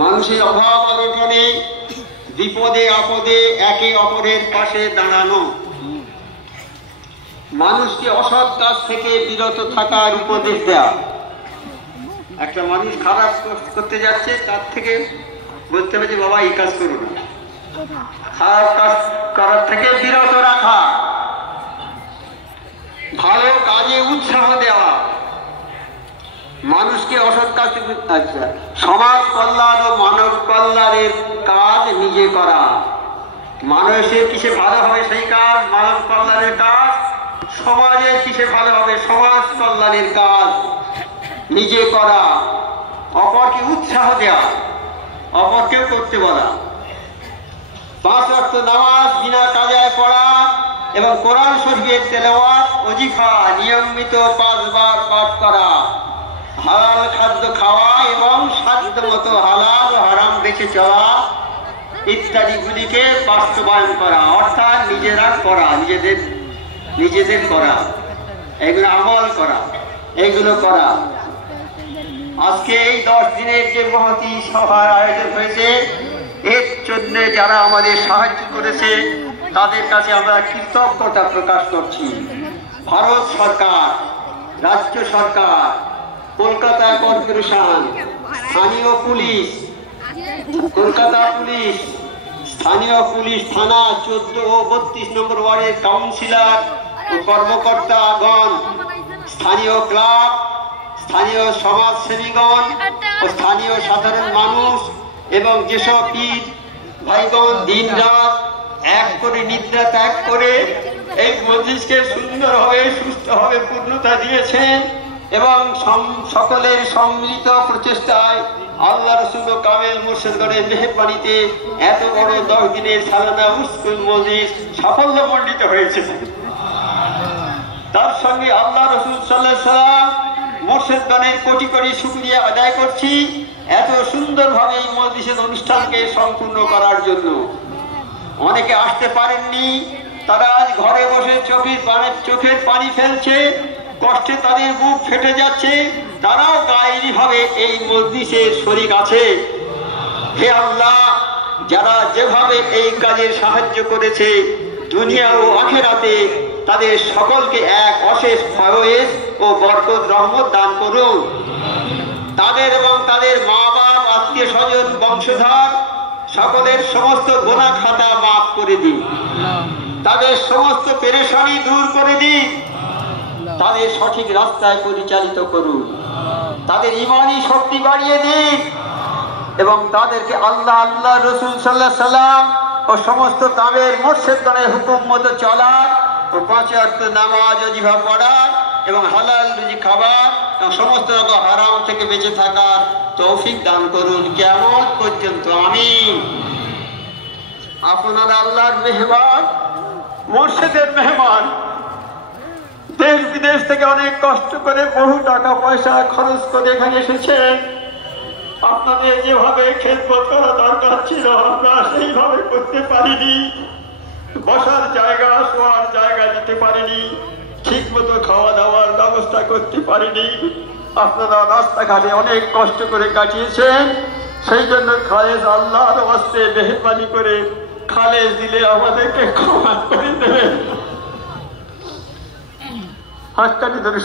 মানুষের অভাব অনটনে বিপদে আপদে একে অপরের পাশে দাঁড়ানো, মানুষকে অসৎ কাজ থেকে বিরত থাকার উপদেশ দেওয়া। একটা মানুষ খারাপ করতে যাচ্ছে, তার থেকে বলতে হবে যে বাবা এই কাজ করো না, খারাপ কাজ করার থেকে বিরত রাখা, ভালো কাজে উৎসাহ দেওয়া, মানুষকে অসৎ কাজ থেকে সমাজ কল্যাণ ও মানব কল্যাণের কাজ নিজে করা। মানুষের কিসে ভালো হবে সেই কাজ মানব কল্যাণের কাজ, সমাজের কিসে ভালো হবে সমাজ কল্যাণের কাজ নিজে করা, অপরকে উৎসাহ দেওয়া, অপরকেও করতে বলা। 5 ওয়াক্ত নামাজ বিনা কাজায় পড়া এবং কোরআন শরীফের তেলাওয়াত ওজিফা নিয়মিত 5 বার পাঠ করা, হালাল খাদ্য খাওয়া এবং সাধ্য মতো হালাল ও হারাম বেঁচে চলা ইত্যাদি গুলিকে বাস্তবায়ন করা, অর্থাৎ নিজেরা করা, নিজেদের করা, এগুলো আমল করা, এগুলো করা। আজকে এই 10 দিনের যে মহতী সভার আয়োজন হয়েছে, এর জন্য যারা আমাদের সাহায্য করেছে তাদের কাছে আমরা কৃতজ্ঞতা প্রকাশ করছি। ভারত সরকার, রাজ্য সরকার, কলকাতা কর্পোরেশন, স্থানীয় পুলিশ, কলকাতা পুলিশ, স্থানীয় পুলিশ থানা 14 ও 32 নম্বর ওয়ার্ডের কাউন্সিলর ও কর্মকর্তাগণ, স্থানীয় ক্লাব, স্থানীয় সমাজসেবীগণ ও স্থানীয় সাধারণ মানুষ এবং যেসব পীর ভাইগণ দিন রাত এক করে নিদ্রা ত্যাগ করে এই মজলিসকে সুন্দরভাবে সুস্থভাবে পূর্ণতা দিয়েছেন এবং সকলের সম্মিলিত প্রচেষ্টায় আল্লাহ রসুল ও কামেল মুর্শিদগণের মেহেরবানিতে এত বড় 10 দিনের সালানা উরসুল মজলিস সাফল্যমণ্ডিত হয়েছে। তার সঙ্গে আল্লাহ রসুল সাল্লাল্লাহু আলাইহি সাল্লাম মুর্শিদগণের কোটি কোটি শুকরিয়া আদায় করছি এত সুন্দরভাবে এই মজলিসের অনুষ্ঠানকে সম্পূর্ণ করার জন্য। অনেকে আসতে পারেননি, তারা আজ ঘরে বসে চোখের পানি ফেলছে, কষ্টে তাদের বুক ফেটে যাচ্ছে, তারাও গায়েরি ভাবে এই মজলিসের শরীক আছে। হে আল্লাহ, যারা যেভাবে এই কাজে সাহায্য করেছে দুনিয়া ও আখিরাতে তাদের সকলকে এক অশেষ ফয়েজ ও বরকত রহমত দান করুন। তাদের এবং তাদের মা বাপ, আত্মীয় স্বজন, বংশধর সকলের সমস্ত গুনাহ খাতা মাফ করে দিন, তাদের সমস্ত পেরেশানি দূর করে দিন, তাদের সঠিক রাস্তায় পরিচালিত করুন, তাদের ঈমানি শক্তি বাড়িয়ে দিন এবং তাদেরকে আল্লাহ আল্লাহ রসুল সাল্লাল্লাহু আলাইহি সাল্লাম ও সমস্ত তাদের মুর্শিদগণের হুকুম মতো চলার ও 5 ওয়াক্ত নামাজ ওজিফা পড়ার এবং হালাল রুজি খাবার এবং সমস্ত রকম হারাম থেকে বেঁচে থাকার তৌফিক দান করুন কিয়ামত পর্যন্ত, আমিন। আপনারা আল্লাহর মেহমান, মুর্শিদের মেহমান, দেশ বিদেশ থেকে অনেক কষ্ট করে বহু টাকা পয়সা খরচ করে এখানে এসেছেন। আপনাদের যেভাবে খেদমত করা দরকার ছিল আমরা সেইভাবে করতে পারিনি, বসার জায়গা শোয়ার জায়গা দিতে পারিনি, ঠিক মতো খাওয়া দাওয়ার ব্যবস্থা করতে পারিনি। আপনারা রাস্তাঘাটে অনেক কষ্ট করে কাটিয়েছেন, সেই জন্য খালেজ আল্লাহর ওয়াস্তে মেহেরবানি করে খালেজ দিলে আমাদেরকে ক্ষমা করে দেবেন। হাততালি ধরে